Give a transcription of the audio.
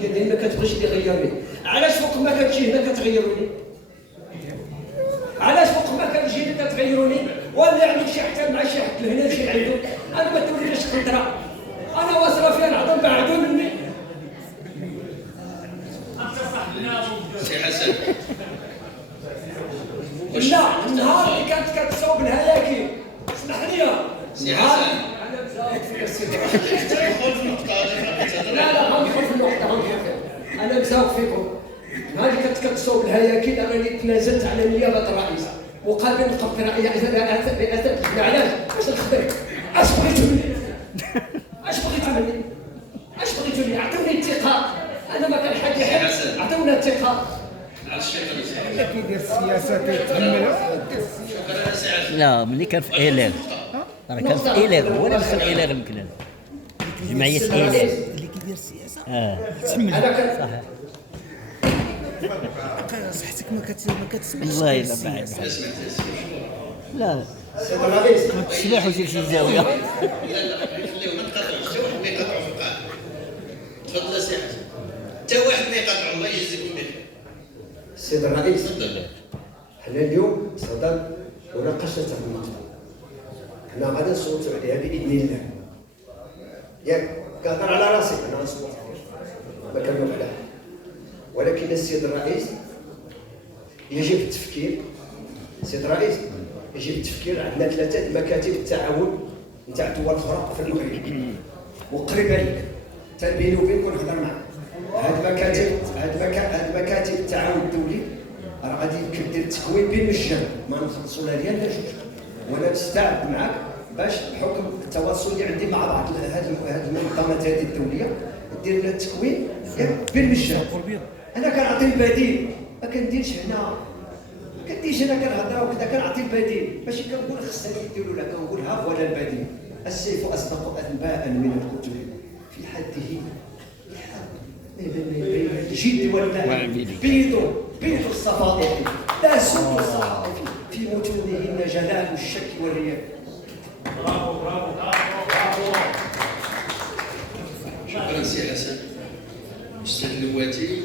فيا دايما كتبغيش اللي يغيرني. علاش فوق ما كتجي هنا كتغيروني؟ علاش فوق ما كنجي هنا كتغيروني؟ واللي عندك شي حتى مع شي حد لهنا شي عنده، انا ما توليش قنطره، انا واصله فيها نعظم بعدو مني. سي حسن لا النهار اللي كانت كتصوب الهلاكي اسمح لي سي حسن انا مزاوق فيك السيدي. تدخل في النقطة لا غندخل في النقطة غندخل. أنا مزاوق فيكم. نهار اللي كنت كتصوب الهياكل أنني تنازلت على نيابة الرئيس مقابل نقبت رأي علاش؟ باش نخدم. اش بغيتو مني؟ اش بغيتو مني؟ اش بغيتو مني؟ عطوني الثقة. أنا ما كنحد يحب. عطونا الثقة. كيدير السياسة كيتحملها. لا ملي كان في ايلير راه كان في ايلير هو اللي دخل ايلير يمكن جمعية ايلير اللي كيدير السياسة تحملها صحيح. صحتك ما كتسمحش. والله لا بعد لا سيد الرئيس. تسمح ودير شي زاوية. لا خليهم نقاطعوا حتى واحد ما يقاطعوا في القاعة. تفضل سي حسن. حتى واحد ما يقاطعوا الله يجزيكم بخير. سيد الرئيس. تفضل. حنا اليوم صدام مناقشة المقطع. حنا غادي نصوتوا عليها بإذن الله. ياك كنهضر على راسي أنا غنصوت ما كنوقف عليها. ولكن السيد الرئيس يجب التفكير. السيد الرئيس يجب التفكير. عندنا 3 مكاتب التعاون نتاع دول اخرى في المغرب وقريبه لك حتى بيني وبينك ونهضر معاك. هاد مكاتب التعاون الدولي راه غادي كدير التكوين بالمجان، ما نخلصوا لا ديال لا جوج. وانا مستعد معاك باش بحكم التواصل اللي عندي مع بعض هاد المنظمات هذه الدوليه دير لنا التكوين بالمجان. انا كنعطي البديل، ما كنديرش هنا كنهضر وكذا، كنعطي البديل. ماشي كنقول خصنا يديروا لا، كنقول ها هو البديل. السيف اصدق انباء من الكتب في حده بين الجد واللعب بيض الصفائح لا سود الصحائف في متونهن جلال الشك والرياء. شكرا سي حسن. استاذ النواتي